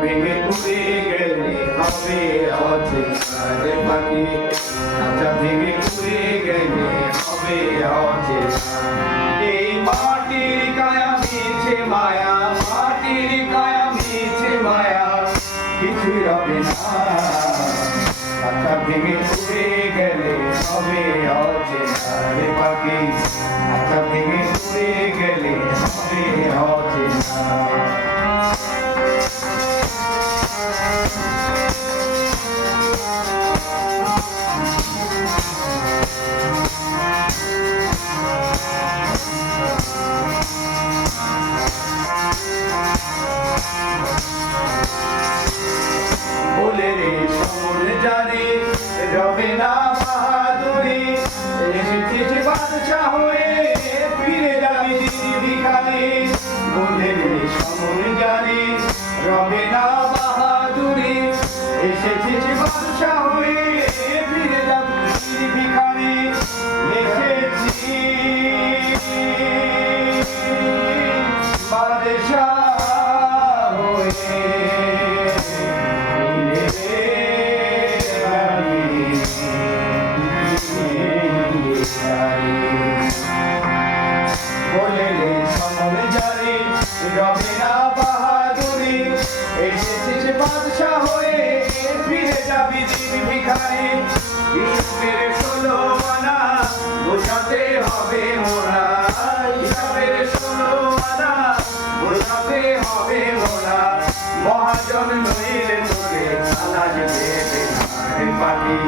ভেঙে উড়ে গেলে হবে অচেনা রে পাখি, খাঁচা ভেঙে উড়ে গেলে হবে অচেনা। এই মাটির কায়া মিছে মায়া, মাটির কায়া মিছে মায়া, কিছুই হবে না। খাঁচা ভেঙে উড়ে গেলে হবে অচেনা রে পাখি, খাঁচা ভেঙে উড়ে গেলে হবে অচেনা। জানি রবে না বাহাদুরি, এসেছিস বাদশা হয়ে ফিরে যাবি দিদি ভিখারি। বলে রে সমর জানি রবে না বাহাদুরি, এসেছিস বাদশা হয়ে ফিরে যাবি দিদি ভিখারি। এসেছি বাদশা হয়ে রবে না বাহাদুরি, এসেছিস বাদশা হয়ে ফিরে যাবি দিন ভিখারি। হিসাবের 16 আনা বোঝাতে হবে মোরা, হিসাবের 16 আনা বোঝাতে হবে মোরা। মহাজন নইলে তোকে আনাজ দেবে না রে পাখি,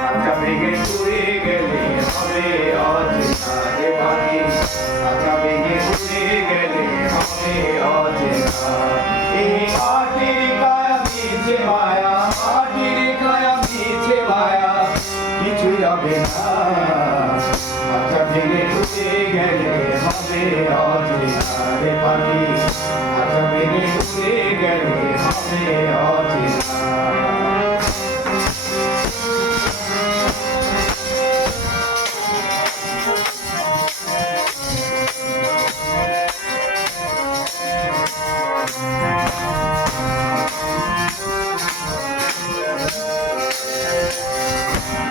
খাঁচা ভেঙে উড়ে গেলে হবে অচেনা রে পাখি, খাঁচা ভেঙে উড়ে গেলে হবে অচেনা। এই মাটির কায়া মিছে মায়া, মাটির কায়া মিছে মায়া, কিছুই হবে না। খাঁচা ভেঙে উড়ে গেলে হবে অচেনা রে পাখি, খাঁচা ভেঙে উড়ে গেলে হবে অচেনা।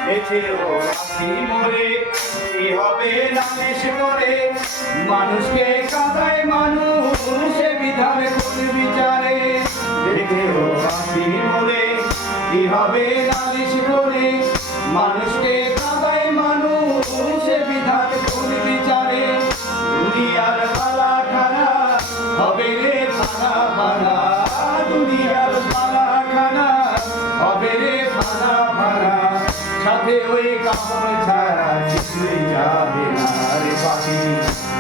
বেঁচেও আছি মরে কি হবে নালিশ করে, মানুষকে কাঁদায় মানুষ বিধান কোন বিচারে। বেঁচেও আছি মরে কি হবে নালিশ করে, মানুষকে কাঁদায় মানুষ বিধান কোন বিচারে। দুনিয়ার পালা খানা হবে রে পানা পানা, দুনিয়ার পালা খানা হবে রে পানা পানা। সাথে ওই কাপড় ছাড়া কিছুই যাবে না রে পাখি,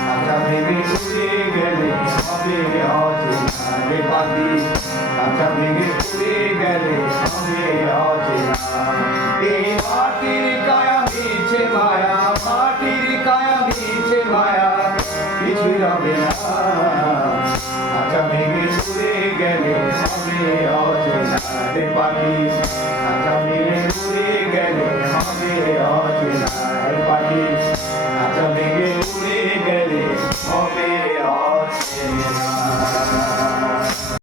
খাঁচা ভেঙে উড়ে গেলে হবে অচেনা রে পাখি, খাঁচা ভেঙে উড়ে গেলে হবে অচেনা। এই মাটির কায়া মিছে মায়া, মাটির কায়া মিছে মায়া, কিছুই হবে না। খাঁচা ভেঙে উড়ে গেলে হবে অচেনা রে পাখি, খাঁচা ভেঙে উড়ে গেলে হবে অচেনা।